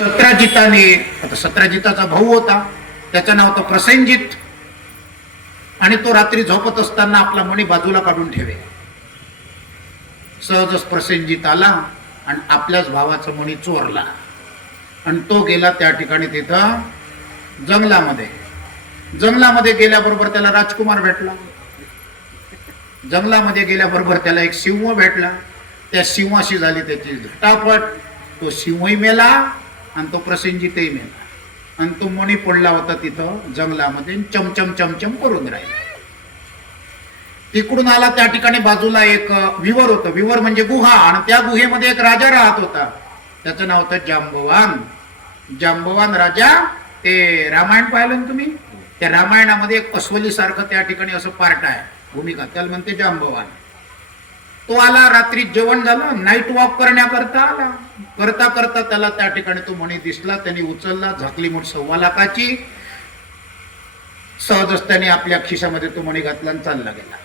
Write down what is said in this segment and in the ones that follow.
सत्राजिताने, आता सत्राजिताचा भाऊ होता, त्याचं नाव होतं प्रसेनजित, आणि तो रात्री झोपत असताना आपला मणी बाजूला काढून ठेवे. सहजच प्रसेनजित आला आणि आपल्याच भावाचा मणी चोरला आणि तो गेला त्या ठिकाणी तिथं जंगलामध्ये. जंगलामध्ये गेल्याबरोबर त्याला राजकुमार भेटला. जंगलामध्ये गेल्याबरोबर त्याला एक सिंह भेटला. त्या सिंहाशी झाली त्याची झटापट. तो सिंहही मेला आणि तो प्रसेनजितही मेला आणि तो मणी पडला होता तिथं जंगलामध्ये, चमचम चमचम करून राहिला. तिकडून आला, त्या ठिकाणी बाजूला एक विवर होतं. विवर म्हणजे गुहा, आणि त्या गुहेमध्ये एक राजा राहत होता. त्याचं नाव होतं जांबवान. जांबवान राजा, ते रामायण पाहिलं ना तुम्ही? त्या रामायणामध्ये एक अस्वली सारखं त्या ठिकाणी असं पार्ट आहे, भूमिका, त्याला म्हणते जांबवान. तो आला, रात्री जेवण झालं, नाईट वॉक करण्याकरता आला. करता करता त्याला त्या ठिकाणी तो मणी दिसला. त्यांनी उचलला, झाकली मोठ 1.25 लाखाची. सहजच त्याने आपल्या खिशामध्ये तो मणी घातला आणि चालला गेला.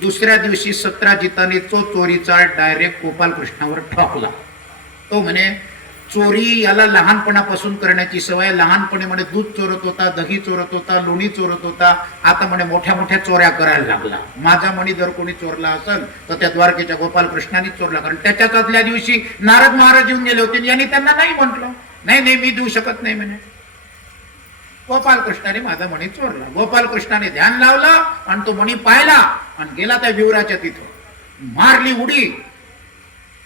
दुसऱ्या दिवशी सत्राजिताने तो चोरीचा डायरेक्ट गोपालकृष्णावर ठोकला. तो म्हणे, चोरी याला लहानपणापासून करण्याची सवय. लहानपणी म्हणे दूध चोरत होता, दही चोरत होता, लोणी चोरत होता. आता म्हणे मोठ्या मोठ्या चोऱ्या करायला लागला. माझा मणी जर कोणी चोरला असेल तर त्या द्वारकेच्या गोपालकृष्णाने चोरला. कारण त्याच्याच आदल्या दिवशी नारद महाराज येऊन गेले होते, यांनी त्यांना नाही म्हटलं, नाही नाही मी देऊ शकत नाही म्हणे. गोपालकृष्णाने माझा मणी चोरला. गोपालकृष्णाने ध्यान लावलं आणि तो मणी पाहिला आणि गेला त्या विवराच्या तिथं, मारली उडी.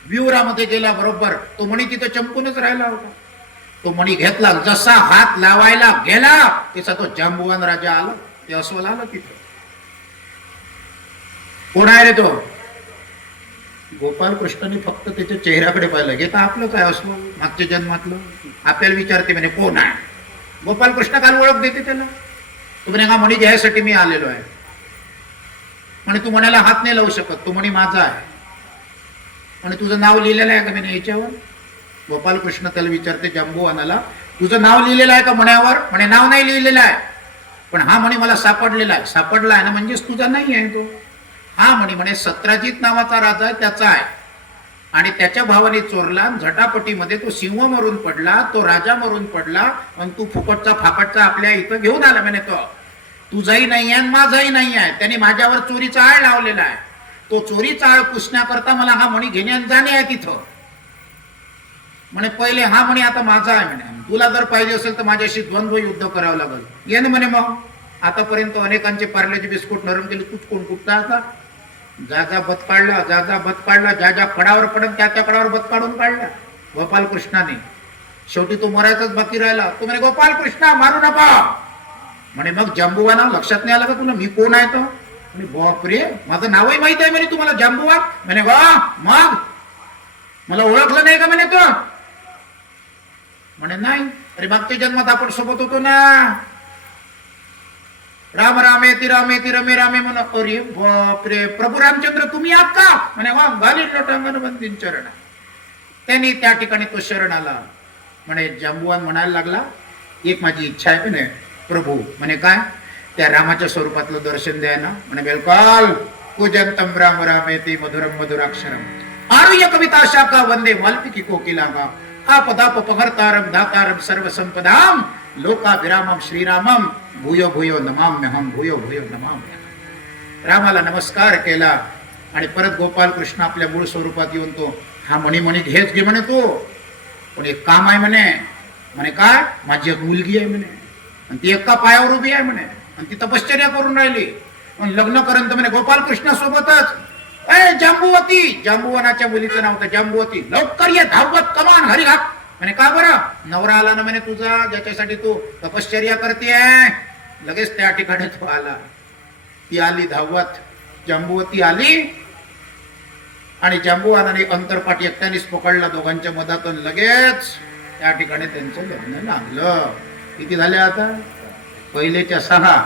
विवरामध्ये गेल्याबरोबर तो मणी तिथं चमकूनच राहिला होता. तो मणी घेतला, जसा हात लावायला गेला तसा तो जांबुवान राजा आला, ते अस्वल आलं तिथं. कोण आहे रे तो? गोपालकृष्णाने फक्त त्याच्या चेहऱ्याकडे पाहिलं. घेता आपलं काय अस्वल, मागच्या जन्मातलं. आपल्याला विचारते म्हणे कोण आहे. गोपालकृष्ण काल ओळख देते त्याला. तू म्हणे हा मणी घ्यायसाठी मी आलेलो आहे म्हणे. तू म्हणाला हात नाही लावू शकत, तो मणी माझा आहे म्हणे. तुझं नाव लिहिलेलं आहे का म्हणे याच्यावर? गोपालकृष्ण त्याला विचारते जांबुवानाला, तुझं नाव लिहिलेलं आहे का मण्यावर? म्हणे नाव नाही लिहिलेलं आहे, पण हा म्हणे मला सापडलेला आहे. सापडला आहे ना, म्हणजेच तुझा नाही आहे तो. हा म्हणे सत्राजित नावाचा राजा त्याचा आहे आणि त्याच्या भावाने चोरला. झटापटीमध्ये तो सिंह मरून पडला, तो राजा मरून पडला आणि तू फुकटचा फाकटचा आपल्या इथं घेऊन आला म्हणे. तो तुझाही नाही आहे माझाही नाही आहे. त्याने माझ्यावर चोरीचा आळ लावलेला आहे. तो चोरीचा आळ पुसण्याकरता मला हा मणी घेण्यात जाणे आहे तिथं म्हणे. पहिले हा मणी आता माझा आहे म्हणे. तुला जर पाहिजे असेल तर माझ्याशी द्वंद्व युद्ध करावं लागेल. ये ना म्हणे. मग आतापर्यंत अनेकांचे पार्ल्याचे बिस्कुट नरम केले, तूच कोण कुठता आता? जा जा बत काढला, जा जा बत काढला. ज्या ज्या कडावर पडत त्या त्या कडावर बत काढून काढला गोपालकृष्णाने. शेवटी तो मरायचाच बाकी राहिला. तो म्हणे गोपालकृष्णा मारू नका म्हणे. मग जांबुवाना लक्षात नाही आलं का तुला मी कोण आहे तो? म्हणे बापरे, माझं नावही माहित आहे म्हणे तुम्हाला, जांबुवान. म्हणे वा, मग मला ओळखलं नाही का म्हणे तो? म्हणे नाही. अरे मागच्या जन्मात आपण सोबत होतो ना. राम रामेति रामेति रमे रामे म्हण. अरे बापरे, प्रभू रामचंद्र तुम्ही आहात का? म्हणे वा, घाली लोटांगण बंदीन चरण. त्यांनी त्या ठिकाणी तो शरण आला. म्हणे जांबुवान म्हणायला लागला, एक माझी इच्छा आहे म्हणे प्रभू. म्हणे काय? त्या रामाच्या स्वरूपातलं दर्शन द्या ना. म्हणे बिलकुल. पूजंतम राम रामेति मधुरम मधुराक्षरम आरुह्य कविता शाखा वंदे वाल्मिकी कोकिलागा आपदापहर्तारम दातारम सर्व संपदाम लोकाभिरामम श्रीरामम भूयो भूयो नमाम्यहम भूयो भूयो नमाम्यहम. रामाला नमस्कार केला आणि परत गोपालकृष्ण आपल्या मूळ स्वरूपात येऊन तो हा मणी घेच घे म्हणे. तो पण एक काम आहे म्हणे. म्हणे काय? माझी एक मुलगी आहे म्हणे आणि ती एका पायावर उभी आहे म्हणे आणि ती तपश्चर्या करून राहिली. लग्न करंत म्हणे गोपालकृष्णा सोबतच. जांबुवती, जांबुवनाच्या मुलीचं नाव होतं जांबुवती. लवकर ये, धावत कमान हरी घात. म्हणे का बरं? नवरा आला ना म्हणे तुझा, ज्याच्यासाठी तू तपश्चर्या करते. लगेच त्या ठिकाणी तो आला. ती आली धावत, जांबुवती आली आणि जांबुवानाने अंतरपाठ एकट्यानेच पकडला दोघांच्या मधातून. लगेच त्या ठिकाणी त्यांचं लग्न लागलं. किती झाले आता? पहिलेच्या 6,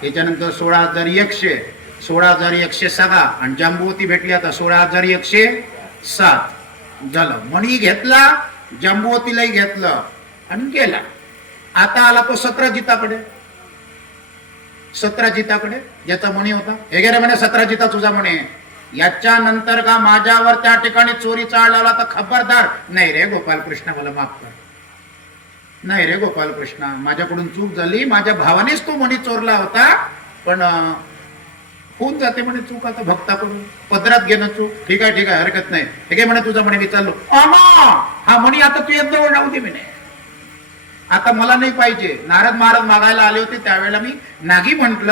त्याच्यानंतर 16,100, 16,106 आणि जांबुवती भेटली आता 16,107 झालं. मणी घेतला, जांबुवतीलाही घेतलं आणि गेला. आता आला तो सत्राजिताकडे. सत्राजिताकडे ज्याचा मणी होता. हे गेले म्हणे सत्राजिता तुझा म्हणे. याच्या नंतर का माझ्यावर त्या ठिकाणी चोरीचा आळ लावला तर खबरदार. नाही रे गोपालकृष्ण, मला माफ कर. नाही रे गोपालकृष्णा, माझ्याकडून चूक झाली, माझ्या भावानेच तो मणी चोरला होता, पण होऊन जाते म्हणे चूक आता भक्ताकडून, पदरात घेणं चूक. ठीक आहे ठीक आहे, हरकत नाही. ठीक आहे म्हणे, तुझा म्हणे मी चाललो. हा मणी आता तू जवळ राहू दे म्हणे, आता मला नाही पाहिजे. नारद महाराज मागायला आले होते त्यावेळेला मी नागी म्हंटल,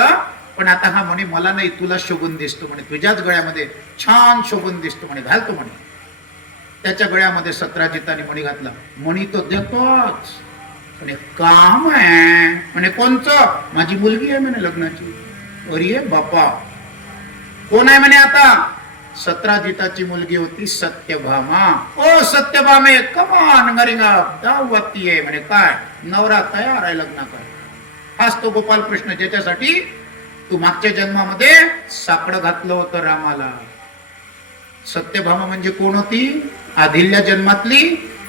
पण आता हा म्हणे मला नाही, तुला शोभून दिसतो म्हणे, तुझ्याच गळ्यामध्ये छान शोभून दिसतो म्हणे, घालतो म्हणे. त्याच्या गळ्यामध्ये सत्राजिताने मणी घातला. मणी तो देतोच, म्हणे काम आहे म्हणे. कोणचं? माझी मुलगी आहे म्हणे लग्नाची. अरे बापा, कोण आहे म्हणे आता? सत्राजिताची मुलगी होती सत्यभामा. ओ सत्यभामे, कमान गरिंगा दावती आहे म्हणे. काय नवरा तयार आहे लग्नाकडे. हाच तो गोपाल कृष्ण ज्याच्यासाठी तू मागच्या जन्मामध्ये साकडं घातलं होतं रामाला. सत्यभामा म्हणजे कोण होती? आधिल्ल्या जन्मातली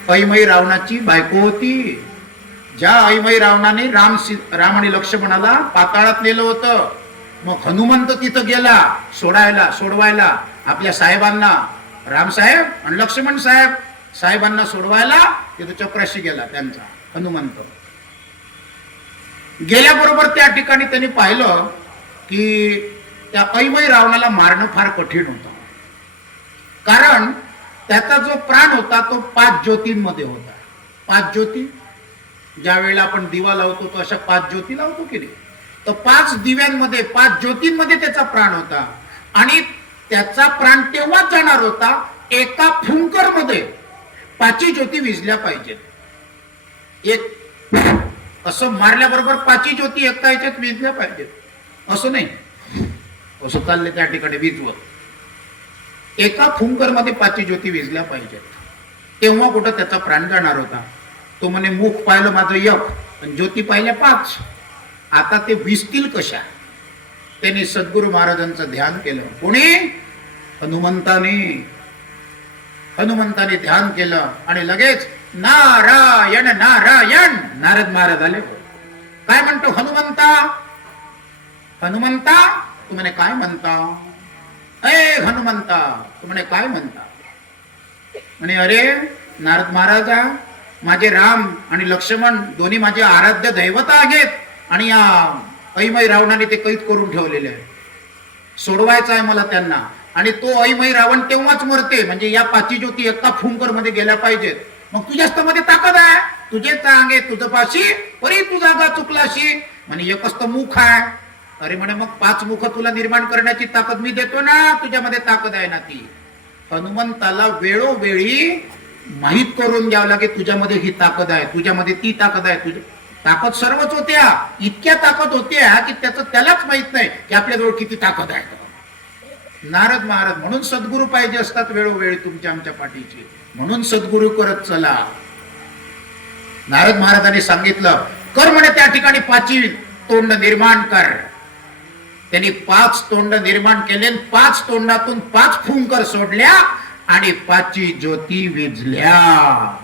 ऐमई रावणाची बायको होती. ज्या ऐमई रावणाने राम आणि लक्ष्मणाला पाताळात नेलं होतं. मग हनुमंत तिथं गेला सोडवायला आपल्या साहेबांना, राम साहेब आणि लक्ष्मण साहेबांना सोडवायला. तिथं चक्राशी गेला त्यांचा हनुमंत. गेल्याबरोबर त्या ठिकाणी त्यांनी पाहिलं की त्या ऐमई रावणाला मारणं फार कठीण होतं, कारण त्याचा जो प्राण होता तो 5 ज्योतींमध्ये होता. 5 ज्योती, ज्या वेळेला आपण दिवा लावतो तो अशा 5 ज्योती लावतो की नाही, तर 5 दिव्यांमध्ये 5 ज्योतींमध्ये त्याचा प्राण होता. आणि त्याचा प्राण तेव्हाच जाणार होता एका फुंकर मध्ये 5 ज्योती विझल्या पाहिजेत. एक असं मारल्याबरोबर 5 ज्योती एका ह्याच्यात विझल्या पाहिजेत, असं नाही. असं चालले त्या ठिकाणी विझवत, एका फुंकर मध्ये 5 ज्योती विझल्या पाहिजेत, तेव्हा कुठं त्याचा प्राण जाणार होता. तो म्हणे मुख पाहिलं माझं 1 आणि ज्योती पाहिल्या 5. आता ते विजतील कशा? त्यांनी सद्गुरु महाराजांचं ध्यान केलं. कोणी? हनुमंताने ध्यान केलं आणि लगेच नारायण नारायण नारद महाराज आले. काय म्हणतो हनुमंता तू म्हणे काय म्हणता? ए हनुमंता तू म्हणे काय म्हणता? म्हणे अरे नारद महाराजा, माझे राम आणि लक्ष्मण दोन्ही माझे आराध्य दैवत आहेत, आणि या ऐमई रावणाने ते कैद करून ठेवलेले आहे. सोडवायचं आहे मला त्यांना. आणि तो ऐमई रावण तेव्हाच मरते, म्हणजे या 5 ज्योती एका फुंकर मध्ये गेल्या पाहिजेत. मग तुझ्याच मध्ये ताकद आहे, तुझे चांगे तुझं पाशी परी तू जागा चुकलाशी. म्हणे एकच तर मुख आहे. अरे म्हणे मग 5 मुख तुला निर्माण करण्याची ताकद मी देतो ना, तुझ्यामध्ये ताकद आहे ना ती. हनुमंताला वेळोवेळी माहित करून द्यावं लागे, तुझ्यामध्ये ही ताकद आहे, तुझ्यामध्ये ती ताकद आहे. तुझी ताकद सर्वच होत्या, इतक्या ताकद होत्या की त्यालाच माहित नाही की आपल्याजवळ किती ताकद आहे. नारद महाराज म्हणून सद्गुरू पाहिजे असतात वेळोवेळी तुमच्या आमच्या पाठीची, म्हणून सद्गुरू करत चला. नारद महाराजांनी सांगितलं कर म्हणे त्या ठिकाणी 5 तोंड निर्माण कर. त्यांनी 5 तोंड निर्माण केले. 5 तोंडातून 5 फुंकर सोडल्या आणि 5 ज्योती विझल्या.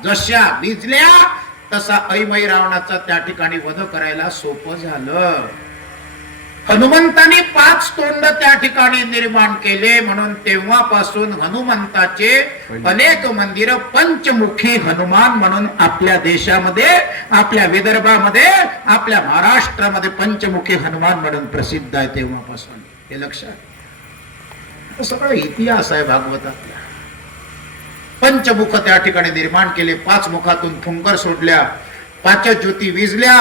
जशा विझल्या तसा ऐमई रावणाचा त्या ठिकाणी वध करायला सोपं झालं. हनुमंताने 5 तोंड त्या ठिकाणी निर्माण केले, म्हणून तेव्हापासून हनुमंताचे अनेक मंदिर पंचमुखी हनुमान म्हणून आपल्या देशामध्ये, आपल्या विदर्भामध्ये, आपल्या महाराष्ट्रामध्ये पंचमुखी हनुमान म्हणून प्रसिद्ध आहे तेव्हापासून. हे लक्षात, सगळा इतिहास आहे भागवतातला. पंचमुख त्या ठिकाणी निर्माण केले, 5 मुखातून फुंकर सोडल्या, 5 ज्योती विझल्या.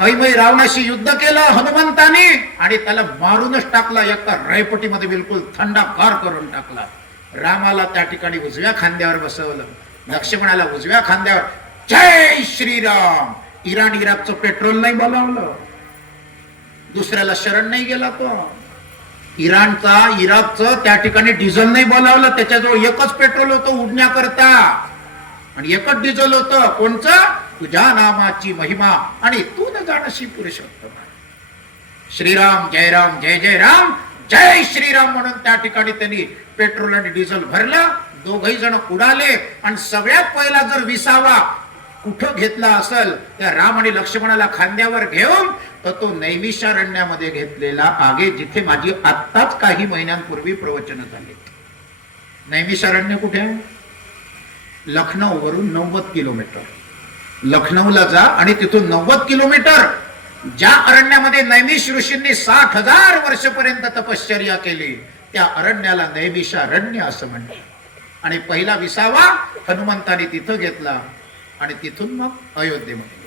ऐमई रावणाशी युद्ध केलं हनुमंताने आणि त्याला मारूनच टाकला, एका रायपटीमध्ये बिलकुल थंडागार करून टाकला. रामाला त्या ठिकाणी उजव्या खांद्यावर बसवलं, लक्ष्मणाला उजव्या खांद्यावर. जय श्रीराम. इराकचं पेट्रोल नाही बोलावलं, दुसऱ्याला शरण नाही गेला तो. इराकचं त्या ठिकाणी डिझेल नाही बोलावलं, त्याच्याजवळ एकच पेट्रोल होतं उडण्याकरता आणि एकच डिझेल होतं. कोणचं? तुझ्या नामाची महिमा आणि तू न जाणशी पुरुषोत्तम. श्रीराम जय राम जय जय राम जय श्रीराम म्हणून त्या ठिकाणी त्यांनी पेट्रोल आणि डिझेल भरलं. दोघही जण उडाले. आणि सगळ्यात पहिला जर विसावा कुठं घेतला असेल त्या राम आणि लक्ष्मणाला खांद्यावर घेऊन, तर तो नैमिषारण्यामध्ये घेतलेला आगे, जिथे माझी आत्ताच काही महिन्यांपूर्वी प्रवचन झाले. नैमिषारण्य कुठे? लखनौ वरून 90 किलोमीटर. लखनौला जा आणि तिथून 90 किलोमीटर ज्या अरण्यामध्ये नैमिष ऋषींनी 60,000 वर्षपर्यंत तपश्चर्या केली त्या अरण्याला नैमिषारण्य असं म्हणतात. आणि पहिला विसावा हनुमंताने तिथं घेतला आणि तिथून मग अयोध्येमध्ये.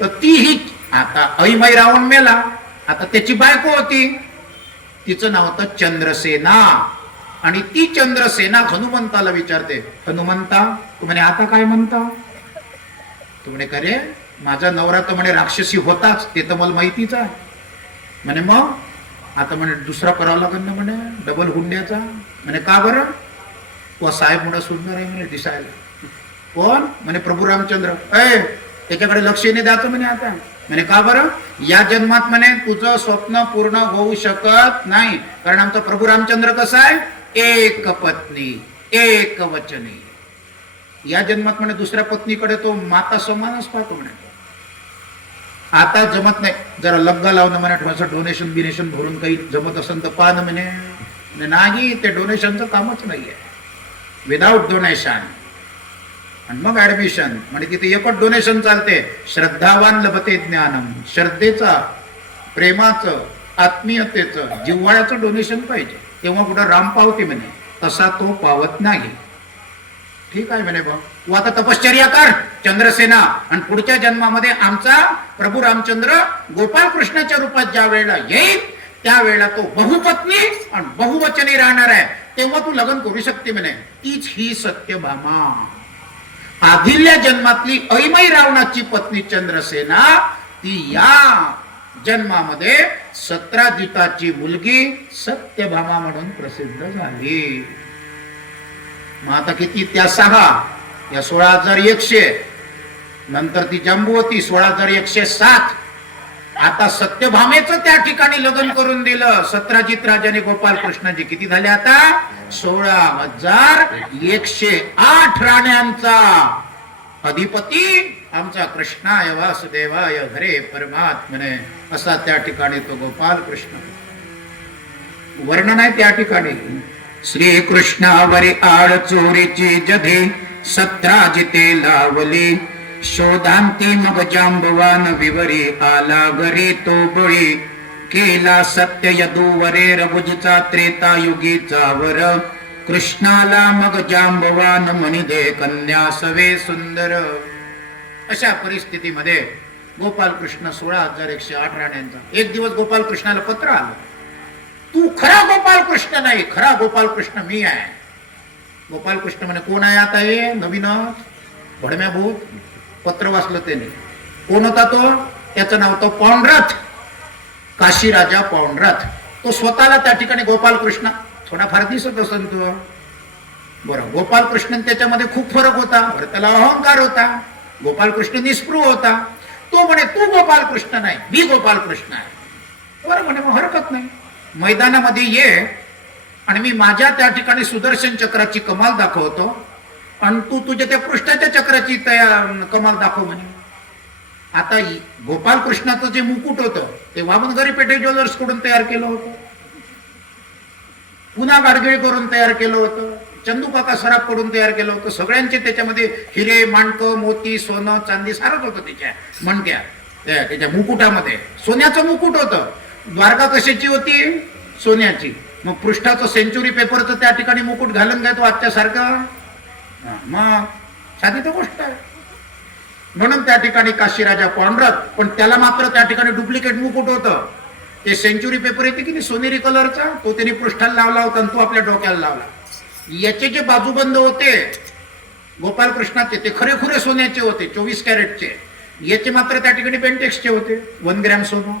तर तीही आता ऐमै रावण मेला, आता त्याची बायको होती, तिचं नाव होतं चंद्रसेना. आणि ती चंद्रसेना हनुमंताला विचारते, हनुमंता तू म्हणे आता काय म्हणता? तू म्हणे का रे, माझा नवरा तर म्हणे राक्षसी होताच, ते तर मला माहितीच आहे. म्हणे मग आता म्हणे दुसरा करावा लागेल ना म्हणे, डबल हुंड्याचा. म्हणे का बरं? तो साहेब म्हणा सुंदर आहे म्हणे दिसायला. कोण? म्हणे प्रभू रामचंद्र. त्याच्याकडे लक्ष नाही द्यायचं म्हणे आता. म्हणे का बरं? या जन्मात म्हणे तुझं स्वप्न पूर्ण होऊ शकत नाही, कारण आमचा प्रभू रामचंद्र कसा आहे, एक पत्नी एक वचनी. या जन्मात म्हणे दुसऱ्या पत्नीकडे तो माता समानच पाहतो म्हणे. आता जमत नाही, जरा लग्गा लावणं म्हणे, थोडंसं डोनेशन बिनेशन भरून काही जमत असेल तर पाहणं म्हणे. नाही, ते डोनेशनचं कामच नाहीये, विदाऊट डोनेशन. आणि मग ऍडमिशन म्हणजे तिथे एकच डोनेशन चालते, श्रद्धावान लभते ज्ञानम. श्रद्धेचा, प्रेमाचं, आत्मीयतेचं, जिव्हाळ्याचं डोनेशन पाहिजे, तेव्हा कुठं राम पावते म्हणे. तसा तो पावत नाही. ठीक आहे म्हणे भाऊ, तू आता तपश्चर्या कर चंद्रसेना, आणि पुढच्या जन्मामध्ये आमचा प्रभू रामचंद्र गोपाल कृष्णाच्या रूपात ज्या वेळेला येईल त्यावेळेला तो बहुपत्नी आणि बहुवचनी राहणार आहे, तेव्हा तू लग्न करू शकते म्हणे. तीच ही सत्यभामा, आधिल्या जन्मातली ऐमै रावणाची पत्नी चंद्रसेना, ती या जन्मामध्ये सत्राजिताची मुलगी सत्यभामा म्हणून प्रसिद्ध झाली. मग आता किती? त्या 6, या 16,100. नंतर ती जंबुवती 16,107. आता सत्यभामेचं त्या ठिकाणी लग्न करून दिलं सत्राजित राजाने गोपाल कृष्णाजी. किती झाले आता? 16,108 राण्यांचा अधिपती आमचा कृष्णाय वासुदेवाय हरे परमात्मने, असा त्या ठिकाणी तो गोपाल कृष्ण. वर्णन आहे त्या ठिकाणी. श्रीकृष्णावरी आळ चोरीची जधे सत्राजिते लावली, शोधांती मग जांबवान विवरी आला घरी तो बळी, केला सत्य यदुवरे रघुजीचा त्रेतायुगीचा वर, कृष्णाला मग जांबवान म्हणी दे कन्या सवे सुंदर. अशा परिस्थितीमध्ये गोपाल कृष्ण 16,108 राण्यांचा. एक दिवस गोपाल कृष्णाला पत्र आलं, तू खरा गोपाल कृष्ण नाही, खरा गोपाल कृष्ण मी आहे. गोपाल कृष्ण म्हणे कोण आहे आता हे नवीन भडम्या भूत? पत्र वाचलं त्याने. कोण होता तो? त्याचं नाव होतं पौंड्रथ, काशी राजा पौंड्रथ. तो स्वतःला त्या ठिकाणी गोपाल कृष्ण थोडाफार दिसत असेल तो. बरं, गोपाल कृष्ण त्याच्यामध्ये खूप फरक होता. बरं, त्याला अहंकार होता. गोपाल कृष्ण निस्पृह होता. तो म्हणे तू गोपाल कृष्ण नाही, मी गोपाल कृष्ण आहे. बरं म्हणे, मग हरकत नाही, मैदानामध्ये ये आणि मी माझ्या त्या ठिकाणी सुदर्शन चक्राची कमाल दाखवतो आणि तू तुझ्या त्या पृष्ठाच्या चक्राची कमाल दाखव म्हणे. आता गोपाल कृष्णाचं जे मुकुट होतं ते वामनगरी पेठे ज्वेलर्स कडून तयार केलं होतं, पुन्हा गाडगिळ करून तयार केलं होतं, चंदू काका सराफ कडून तयार केलं होतं. सगळ्यांचे त्याच्यामध्ये हिरे, माणकं, मोती, सोनं, चांदी सारच होतं त्याच्या मणक्या, त्याच्या मुकुटामध्ये सोन्याचं मुकुट होतं. द्वारका कशाची होती? सोन्याची. मग पृष्ठाचं सेंचुरी पेपरचं त्या ठिकाणी मुकुट घालून काय तो आजच्या सारखा? मग साधी तर गोष्ट आहे. म्हणून त्या ठिकाणी काशीराजा पौंड्रथ, पण त्याला मात्र त्या ठिकाणी डुप्लिकेट मुकुट होतं. ते सेंचुरी पेपर येते की नाही सोनेरी कलरचा, तो त्यांनी पृष्ठाला लावला होता आणि तो आपल्या डोक्याला लावला. याचे जे बाजूबंद होते गोपाल कृष्णाचे ते खरे सोन्याचे होते, 24 कॅरेटचे. याचे मात्र त्या ठिकाणी बेंटेक्सचे होते, 1 ग्रॅम सोनं.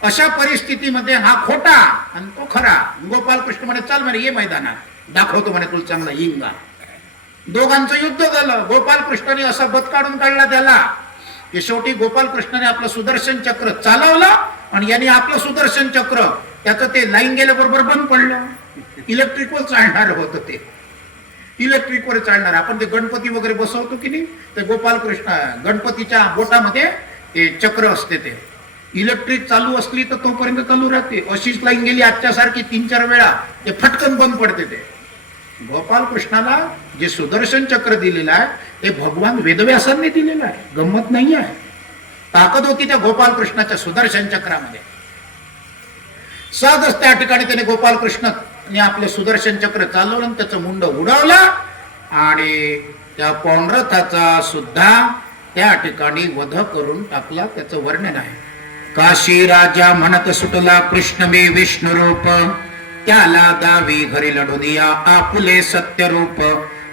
अशा परिस्थितीमध्ये हा खोटा आणि तो खरा. गोपाल कृष्ण म्हणे चल म्हणे ये मैदानात, दाखवतो म्हणे तुला चांगला हिंगा. दोघांचं युद्ध झालं. गोपाल कृष्णाने असा बत काढून काढला त्याला की शेवटी गोपाल कृष्णाने आपलं सुदर्शन चक्र चालवलं आणि यांनी आपलं सुदर्शन चक्र त्याचं ते लाईन गेल्याबरोबर बंद पडलं. इलेक्ट्रिकवर चालणार होतं ते, इलेक्ट्रिकवर चालणार. आपण ते गणपती वगैरे बसवतो की नाही, ते गोपाल कृष्ण गणपतीच्या बोटामध्ये ते चक्र असते, ते इलेक्ट्रिक चालू असली तर तोपर्यंत चालू राहते. अशीच लाईन गेली आजच्या सारखी 3-4 वेळा ते फटकन बंद पडते. ते गोपाल कृष्णाला जे सुदर्शन चक्र दिलेलं आहे ते भगवान वेदव्यासांनी दिलेलं आहे, गंमत नाही आहे. ताकद होती त्या गोपाल कृष्णाच्या सुदर्शन चक्रामध्ये. सहजच त्या ठिकाणी त्याने गोपाल कृष्णने आपलं सुदर्शन चक्र चालवलं आणि त्याचं मुंड उडवलं आणि त्या पौंड्रथाचा सुद्धा त्या ठिकाणी वध करून टाकला. त्याचं वर्णन आहे. काशी राजा म्हणत सुटला कृष्ण मी विष्णू रूप, त्याला दावी घरी लढुनिया आपुले सत्य रूप.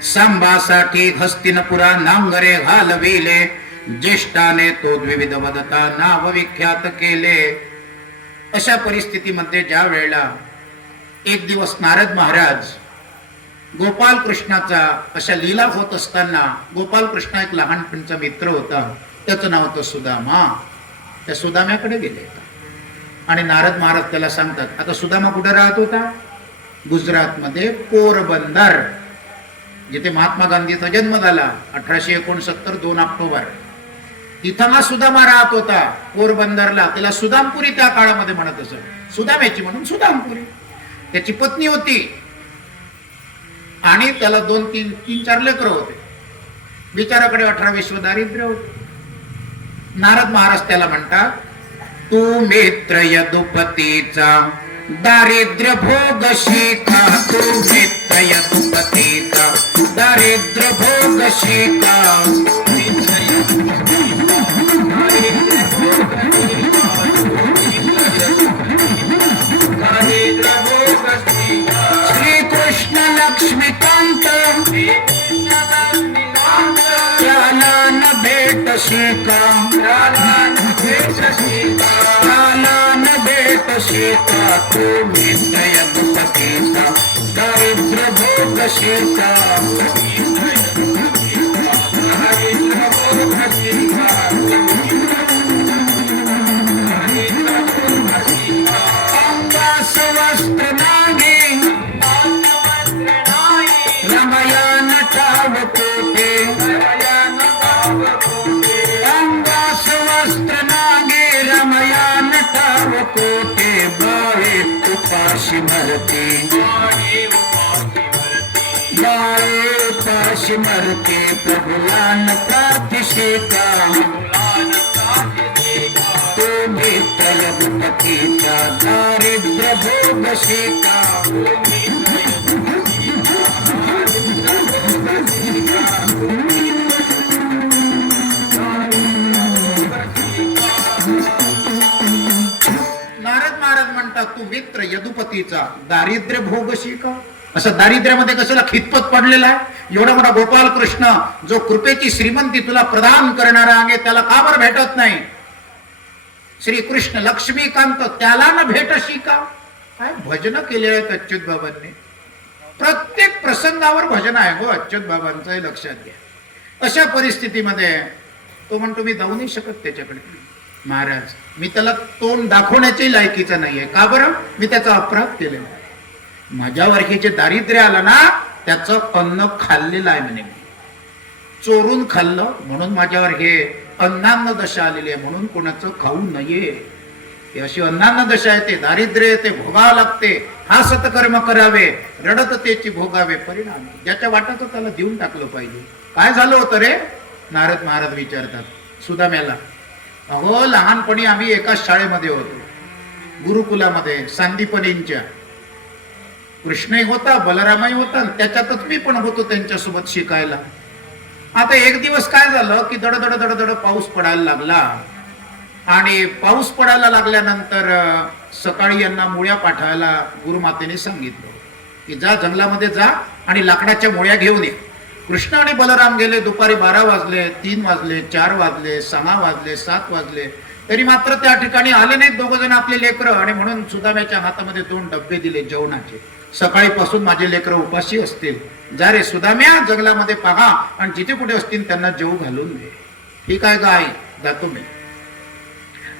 सांबासाठी हस्तिनपुरा नांगरे घालविले, ज्येष्ठाने तो द्विविध वदता नाव विख्यात केले. अशा परिस्थितीमध्ये ज्या वेळेला एक दिवस नारद महाराज गोपाल कृष्णाचा अशा लीला होत असताना, गोपाल कृष्ण एक लहानपणीचा मित्र होता, त्याचं नाव होतं सुदामा. त्या सुदाम्याकडे गेले आणि नारद महाराज त्याला सांगतात. आता सुदामा कुठे राहत होता? गुजरातमध्ये पोरबंदर, जिथे महात्मा गांधीचा जन्म झाला 1869 2 ऑक्टोबर. तिथं हा सुदामा राहत होता पोरबंदरला. त्याला सुदामपुरी त्या काळामध्ये म्हणत असत, सुदाम्याची म्हणून सुदामपुरी. त्याची पत्नी होती आणि त्याला 2-3-4 लेकर होते. बिचाराकडे 18 दारिद्र्य होते. नारद महाराज त्याला म्हणतात, तू मित्र यदुपतीचा दारिद्र्य भोगशी का, तू मित्र यदुपतीचा दारिद्र्य भोगशी का. श्री कृष्ण लक्ष्मीकांत त्याला न भेटशी का, त्याला न भेटशी का, तू मित्र यदुपतीचा दारिद्र्य भोगशी का. अंगास वस्त्र नाही रमया नटाव कोटे, अंगास वस्त्र नागे रमया नटाव कोटे. बाळे उपाशी मरते, बाळे उपाशी मरते, प्रभुलान प्रातिशिका. तो मित्र यदुपतीचा दारिद्र्य भोगशी का. नारद महाराज म्हणतात, तू मित्र यदुपतीचा दारिद्र्य भोगशी का. असं दारिद्र्यामध्ये कशाला खितपत पडलेला आहे? एवढा मोठा गोपाल कृष्ण जो कृपेची श्रीमंती तुला प्रदान करणारा आहे, त्याला का बरं भेटत नाही? श्री कृष्ण लक्ष्मीकांत त्याला न भेटशी का. काय भजन केले आहेत अच्युत बाबांनी. प्रत्येक प्रसंगावर भजन आहे हो अच्युत बाबांचं, हे लक्षात घ्या. अशा परिस्थितीमध्ये तो म्हणतो मी जाऊ नाही शकत त्याच्याकडे. महाराज मी त्याला तोंड दाखवण्याची लायकीचा नाहीये. का बरं? मी त्याचा अपराध केलेला आहे. माझ्यावर हे जे दारिद्र्य आलं ना, त्याचं अन्न खाल्लेलं आहे म्हणे, चोरून खाल्लं म्हणून माझ्यावर हे अन्नान्न दशा आलेली आहे. म्हणून कोणाचं खाऊ नये, ही अशी अन्नान्न दशा आहे. ते दारिद्र्य ते भोगावं लागते. हा सतकर्म करावे, रडततेची भोगावे परिणाम. ज्याच्या वाटाचं त्याला देऊन टाकलं पाहिजे. काय झालं होतं रे? नारद महाराज विचारतात सुदाम्याला. अहो लहानपणी आम्ही एकाच शाळेमध्ये होतो, गुरुकुलामध्ये, सांदीपनींच्या. कृष्णही होता, बलरामही होता, त्याच्यातच मी पण होतो त्यांच्यासोबत शिकायला. आता एक दिवस काय झालं की दडदड दडदड पाऊस पडायला लागला आणि पाऊस पडायला लागल्यानंतर सकाळी यांना मुळ्या पाठवायला गुरुमातेने सांगितलं की जा जंगलामध्ये जा आणि लाकडाच्या मुळ्या घेऊन ये. कृष्ण आणि बलराम गेले. दुपारी 12 वाजले, 3 वाजले, 4 वाजले, 6 वाजले, 7 वाजले, तरी मात्र त्या ठिकाणी आले नाहीत दोघ जण आपले लेकरं. आणि म्हणून सुदाम्याच्या हातामध्ये 2 डब्बे दिले जेवणाचे. सकाळीपासून माझे लेकरं उपाशी असतील, जा रे सुदाम्या जंगलामध्ये पहा आणि जिथे कुठे असतील त्यांना जेव घालून दे. ठीक आहे का आई, जातो मी.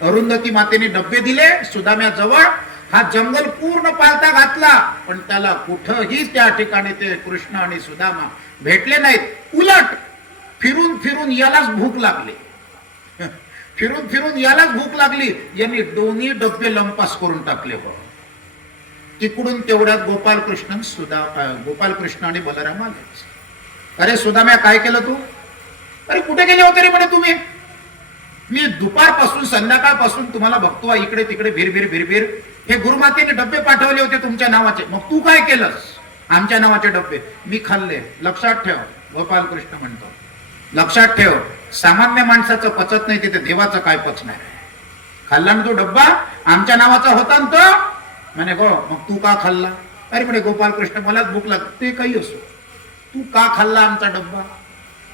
अरुंधती मातेने डब्बे दिले सुदाम्या जवळ. हा जंगल पूर्ण पालथा घातला, पण त्याला कुठंही त्या ठिकाणी ते कृष्ण आणि सुदामा भेटले नाहीत. उलट फिरून फिरून यालाच भूक लागली, फिरून फिरून यालाच भूक लागली. यांनी दोन्ही डब्बे लंपास करून टाकले. तिकडून तेवढ्यात गोपालकृष्ण आणि बलराम आले. अरे सुदाम्या, काय केलं तू? अरे कुठे गेले होते रे म्हणे तुम्ही? मी दुपारपासून संध्याकाळपासून तुम्हाला बघतो, इकडे तिकडे भिरभिर भिरभिर. हे गुरुमातेने डब्बे पाठवले होते तुमच्या नावाचे, मग तू काय केलंस? आमच्या नावाचे डब्बे मी खाल्ले. लक्षात ठेव, गोपालकृष्ण म्हणतो, लक्षात ठेव, सामान्य माणसाचं पचत नाही, तिथे देवाचं काय पचणार आहे? खाल्ला ना तो डब्बा, आमच्या नावाचा होता ना तो. म्हणे गो, मग तू का खाल्ला? अरे म्हणे गोपालकृष्ण, मलाच भूक लागते. काही असो, तू का खाल्ला आमचा डब्बा?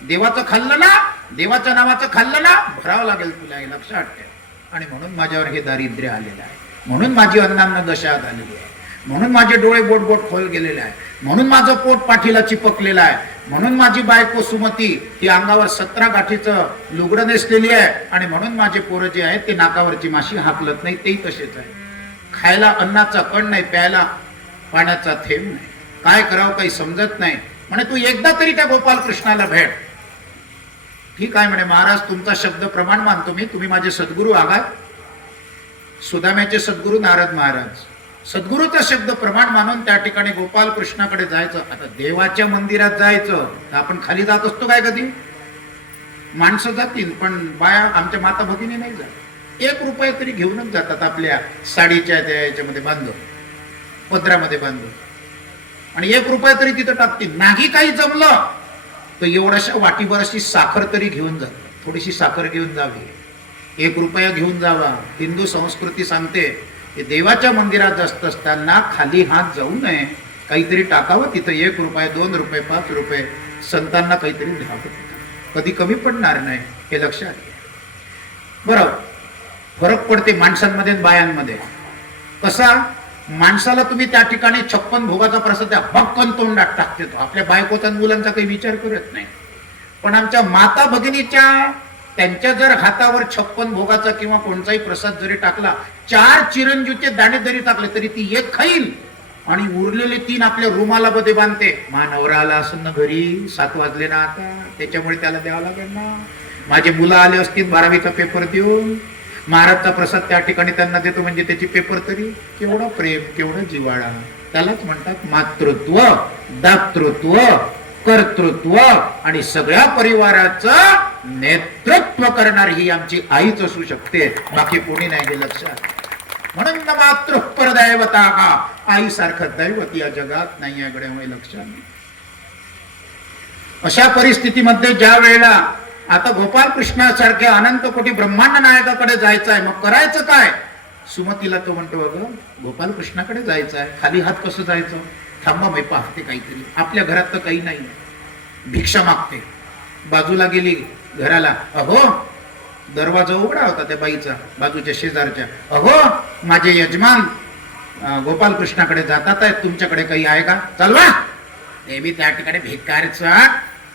देवाचं खाल्लं ना, देवाच्या नावाचं खाल्लं ना, भरावं लागेल तुला, हे लक्षात ठेव. आणि म्हणून माझ्यावर हे दारिद्र्य आलेलं आहे, म्हणून माझी अन्नान्न दशा झालेली आहे, म्हणून माझे डोळे बोट बोट खोल गेलेले आहे, म्हणून माझं पोट पाठीला चिपकलेलं आहे, म्हणून माझी बायको सुमती ती अंगावर 17 गाठीचं लुगडं नेसलेली आहे, आणि म्हणून माझे पोरं जे आहेत ते नाकावरची माशी हाकलत नाही, तेही तसेच आहे. खायला अन्नाचा कण नाही, प्यायला पाण्याचा थेंब नाही. काय करावं काही समजत नाही. म्हणे तू एकदा तरी त्या गोपालकृष्णाला भेट. ठीक आहे म्हणे महाराज, तुमचा शब्द प्रमाण मानतो मी, तुम्ही माझे सद्गुरू आहात. सुदाम्याचे सद्गुरू नारद महाराज. सद्गुरूचा शब्द प्रमाण मानून त्या ठिकाणी गोपालकृष्णाकडे जायचं. आता देवाच्या मंदिरात जायचं तर आपण खाली जात असतो काय? कधी माणसं जातील, पण बाया आमच्या माता भगिनी नाही जात. 1 रुपया तरी घेऊनच जातात, आपल्या साडीच्या याच्यामध्ये बांधून, पदरामध्ये बांधून, आणि 1 रुपया तरी तिथं टाकतील. नाही काही जमलं तर एवढ्याशा वाटीभर अशी साखर तरी घेऊन जातात. थोडीशी साखर घेऊन जावी, 1 रुपया घेऊन जावा. हिंदू संस्कृती सांगते की देवाच्या मंदिरात जास्त असताना खाली हात जाऊ नये, काहीतरी टाकावं तिथं. 1 रुपया, 2 रुपये, 5 रुपये संतांना काहीतरी द्यावं, कधी कमी पडणार नाही, हे लक्षात घ्या. बरोबर, फरक पडते माणसांमध्ये आणि बायांमध्ये. कसा? माणसाला तुम्ही त्या ठिकाणी 56 भोगाचा प्रसाद द्या, भक्कन तोंडात टाकते तो. आपल्या बायकोचा मुलांचा काही विचार करत नाही. पण आमच्या माता भगिनीच्या, त्यांच्या जर हातावर 56 भोगाचा किंवा कोणताही प्रसाद जरी टाकला, 4 चिरंजीवचे दाणे जरी टाकले तरी ती 1 खाईल आणि उरलेले 3 आपल्या रुमाला मध्ये बांधते. नवरा आला असं ना घरी, 7 वाजले ना आता, त्याच्यामुळे त्याला द्यावं लागेल ना. माझे मुलं आले असतील 12वीचा पेपर देऊन, महाराजचा प्रसाद त्या ठिकाणी त्यांना देतो, म्हणजे त्याची पेपर तरी. केवढं प्रेम, केवढं जिव्हाळा. त्यालाच म्हणतात मातृत्व, दातृत्व, कर्तृत्व आणि सगळ्या परिवाराचं नेतृत्व करणारी ही आमची आईच असू शकते, बाकी कोणी नाही, हे लक्षात. म्हणून मातृ परदैवता का, आई सारखं दैवत या जगात नाही आहे गड्यामुळे, लक्षात. अशा परिस्थितीमध्ये ज्या वेळेला आता गोपालकृष्णासारख्या अनंत कोटी ब्रह्मांड नायकाकडे जायचं आहे, मग करायचं काय? सुमतीला तो म्हणतो, अगं गोपालकृष्णाकडे जायचं आहे, खाली हात कसं जायचं? थांबा मी पाहते काहीतरी. आपल्या घरात तर काही नाही, भिक्षा मागते. बाजूला गेली घराला, अहो दरवाजा उघडा होता त्या बाईचा, बाजूच्या शेजारच्या. अहो माझे यजमान गोपालकृष्णाकडे जातात आहेत, तुमच्याकडे काही आहे का? चालवा. नेहमी त्या ठिकाणी भिकारचा,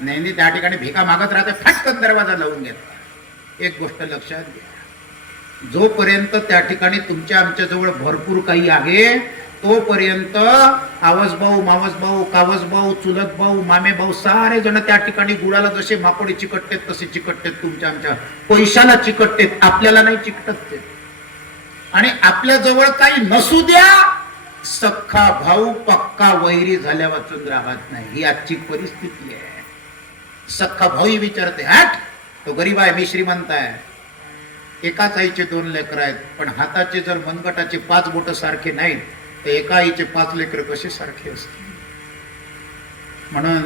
नेहमी त्या ठिकाणी भिका मागत राहते, फटकन दरवाजा लावून घेतात. एक गोष्ट लक्षात घ्या, जोपर्यंत त्या ठिकाणी तुमच्या आमच्या जवळ भरपूर काही आहे, तोपर्यंत आवस भाऊ, मावस भाऊ, कावस भाऊ, चुलत भाऊ, मामे भाऊ, सारे जण त्या ठिकाणी गुळाला जसे माकोडी चिकटतेत तसे चिकटतेत, तुमच्या आमच्या पैशाला चिकटतेत, आपल्याला नाही चिकटत ते. आणि आपल्या जवळ काही नसू द्या, सख्खा भाऊ पक्का वैरी झाल्या वाचून राहत नाही. ही आजची परिस्थिती आहे. सख्खा भाऊ विचारते, हट तो गरीब आहे, मी श्रीमंत आहे. एकाच आईचे 2 लेकर आहेत, पण हाताचे जर मनगटाचे 5 बोट सारखे नाहीत, तर एका आईचे 5 लेकर कसे सारखे असतील? म्हणून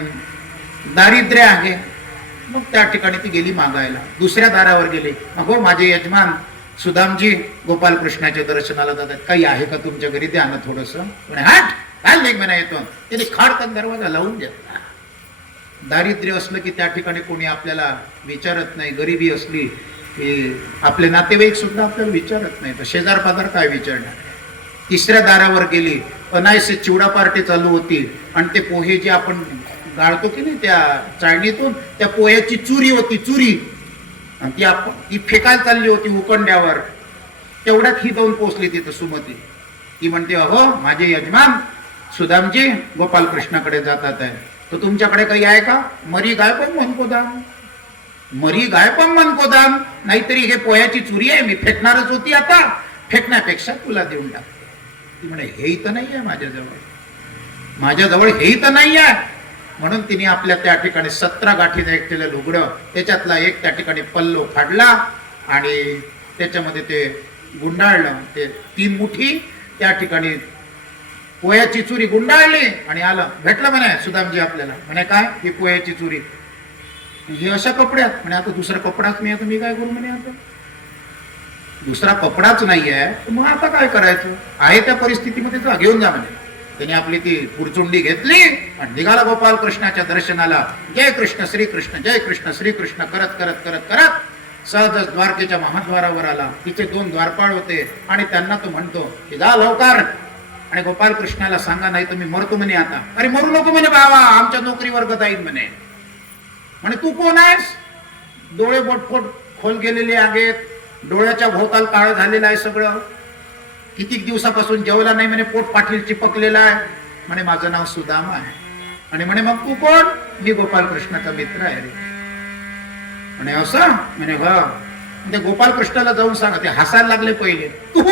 दारिद्र्य आहे. मग त्या ठिकाणी ती गेली मागायला, दुसऱ्या दारावर गेली. अगो माझे यजमान सुदामजी गोपालकृष्णाच्या दर्शनाला जातात, काही आहे का तुमच्या घरी? द्या ना थोडस. हट, काय लेख म्हणा येतो. त्याने खाडकन दरवाजा लावून घेतला. दारिद्र्य असलं की त्या ठिकाणी कोणी आपल्याला विचारत नाही. गरिबी असली की आपले नातेवाईक सुद्धा आपल्याला विचारत नाही, तर शेजार पाजार काय विचारणार? तिसऱ्या दारावर गेली, अनायसे चिवडा पार्टी चालू होती, आणि ते पोहे जे आपण गाळतो की नाही त्या चाळणीतून, त्या पोह्याची चुरी होती, चुरी, आणि ती फेकायला चालली होती उकंड्यावर. तेवढ्यात ही जाऊन पोचली तिथं सुमती. ती म्हणते, अहो माझे यजमान सुदामजी गोपालकृष्णाकडे जातात आहे, तर तुमच्याकडे काही आहे का? मरी गाय पण मन को दाम, मरी गाय पण मन को दाम. नाहीतरी हे पोह्याची चुरी आहे, मी फेकणारच होती, आता फेकण्यापेक्षा तुला देऊन टाकते. ती म्हणे हे इथं नाही आहे माझ्याजवळ हे इथं नाही आहे. म्हणून तिने आपल्या त्या ठिकाणी 17 गाठीने एक केलं लुगडं, त्याच्यातला एक त्या ठिकाणी पल्लो फाडला आणि त्याच्यामध्ये ते गुंडाळलं. ते 3 मुठी त्या ठिकाणी पोह्याची चुरी गुंडाळली आणि आलं. भेटलं म्हणे सुदामजी आपल्याला. म्हणे काय? ही पोह्याची चुरी. हे अशा कपड्यात. म्हणे आता दुसरा कपडाच नाही, आता मी काय करू? म्हणे आता दुसरा कपडाच नाहीये, मग आता काय करायचं? आहे त्या परिस्थितीमध्ये जा, घेऊन जा म्हणे. त्याने आपली ती पुरचुंडी घेतली आणि निघाला गोपाल कृष्णाच्या दर्शनाला. जय कृष्ण श्रीकृष्ण, जय कृष्ण श्रीकृष्ण करत करत करत करत सहजच द्वारकेच्या महाद्वारावर आला. तिचे 2 द्वारपाळ होते आणि त्यांना तो म्हणतो की जा लवकर आणि गोपाल कृष्णाला सांगा, नाही तर मी मरतो म्हणे आता. अरे मरू नको म्हणे बाबा, आमच्या नोकरीवर गदा येईल म्हणे. म्हणे तू कोण आहेस? डोळे बोटफोट खोल गेलेले आहेत, डोळ्याच्या भोवताल काळ झालेलं आहे सगळं, किती दिवसापासून जेवला नाही म्हणे, पोट पाठील चिपकलेला आहे. म्हणे माझं नाव सुदामा आहे. आणि म्हणे मग तू कोण? मी गोपाल कृष्णाचा मित्र आहे रे. म्हणे असं? म्हणे हो. ते गोपाल कृष्णाला जाऊन सांगा. ते हसायला लागले पहिले. तू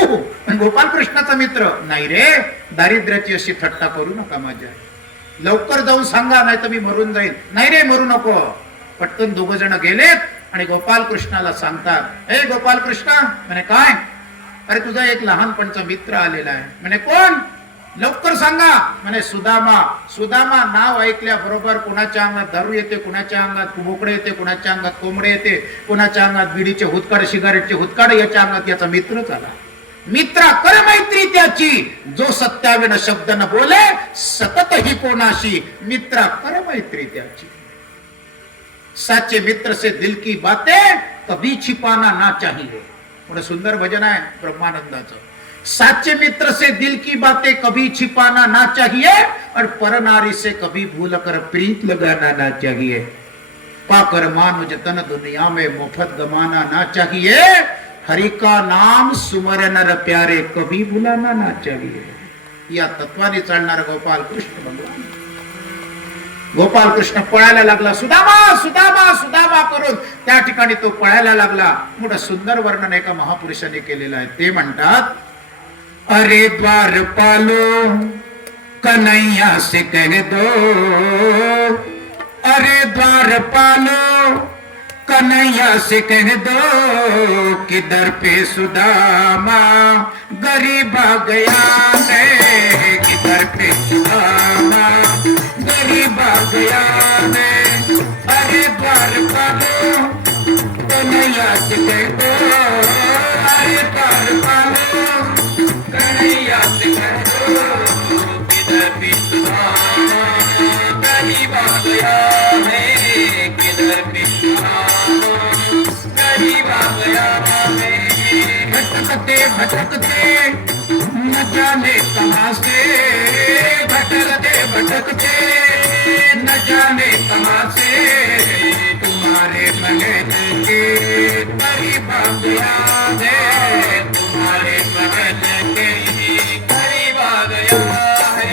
गोपाल कृष्णाचा मित्र? नाही रे, दारिद्र्याची अशी थट्टा करू नका माझ्या, लवकर जाऊन सांगा नाही तर मी मरून जाईल. नाही रे मरू नको. पटकन 2 जण गेलेत आणि गोपाल कृष्णाला सांगतात, हे गोपाल कृष्ण. म्हणे काय? अरे तुझा एक लहानपणचा मित्र आलेला आहे. म्हणे कोण? लवकर सांगा. म्हणे सुदामा. सुदामा नाव ऐकल्या बरोबर कुणाच्या अंगात दारू येते, कुणाच्या अंगात बोकडे येते, कुणाच्या अंगात कोंबडे येते, कुणाच्या अंगात बिडीचे हुतकाड, सिगारेटचे हुतकाड, याच्या अंगात याचा मित्रच आला. मित्रा कर मैत्री त्याची, जो सत्यावेन शब्द न बोले, सतत ही कोणाशी. मित्रा कर मैत्री त्याची, साचे मित्र से दिल की बातें कभी छिपाना ना चाहिए. थोडं सुंदर भजन आहे ब्रह्मानंदाचं. साचे मित्र से दिल की बातें कभी छिपाना ना चाहिए और परनारी से कभी भूल कर प्रीत लगाना ना चाहिए. पाकर मानुज तन दुनिया में मुफ्त गमाना ना चाहिए. हरि का नाम सुमर नर प्यारे कभी भुलाना ना चाहिए. या तत्वाने चालणार गोपाल कृष्ण भगवान. गोपाल कृष्ण पळायला लागला. सुदामा सुदामा सुदामा करून त्या ठिकाणी तो पळायला लागला. मोठं सुंदर वर्णन एका महापुरुषाने केलेलं आहे. ते म्हणतात, अरे द्वारपालो कन्हैया से कह दो, अरे द्वारपालो कन्हैया से कह दो कि दर पे सुदामा गरीब आ गया है, कि दर पे सुदामा गरीब आ गया है. अरे द्वारपालो कन्हैया से कह दो, अरे द्वारपालो कन्हैया से कह दो कि दर पे सुदामा गरीब आ गया है, कि दर पे सुदामा गरीब आ गया है. भटकते भटकते न जाने कहां से, भटकते भटकते न जाने कहां से, तुम्हारे महल के करीब आ गया है, तुम्हारे महल के करीब आ गया है.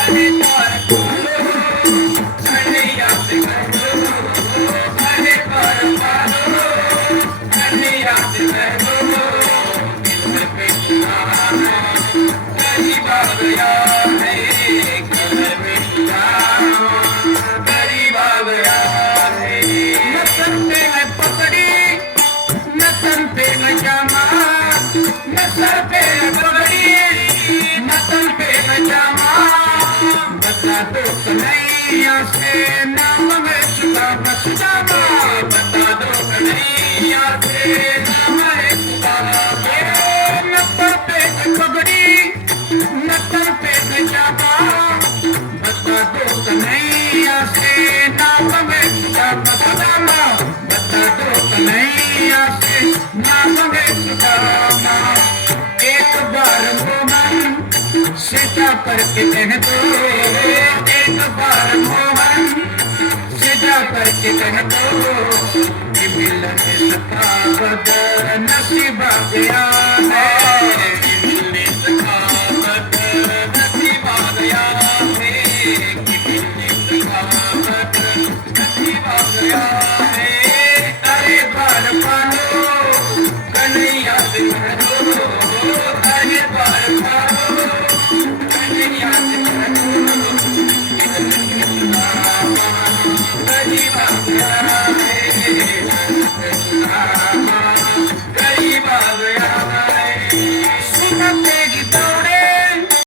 अरे द्वारपालो कन्हैया से कह दो, अरे द्वारपालो कन्हैया से कह दो कि दर पे सुदामा गरीब आ गया है, कि दर पे सुदामा गरीब आ गया है. न सर पे है पगड़ी, न तन पे है जामा, न सर पे है पगड़ी, न तन पे है जामा. बता दो कन्हैया से नाम है सुदामा, सुदामा. बता दो कन्हैया से नाम है सुदामा. न सर पे है पगड़ी, न तन पे है जामा. बता दो कन्हैया से नाम है सुदामा, सुदामा. बता दो कन्हैया से नाम है सुदामा. एक बार मोहन से जा करके कह दो, एक बार मोहन से जा करके कह दो कि मिलने सखावत नसीब आ गया है, कि मिलने सखावत नसीब आ गया है, कि मिलने सखावत नसीब आ गया है. अरे द्वारपालो कन्हैया से कह दो, अरे द्वारपालो करते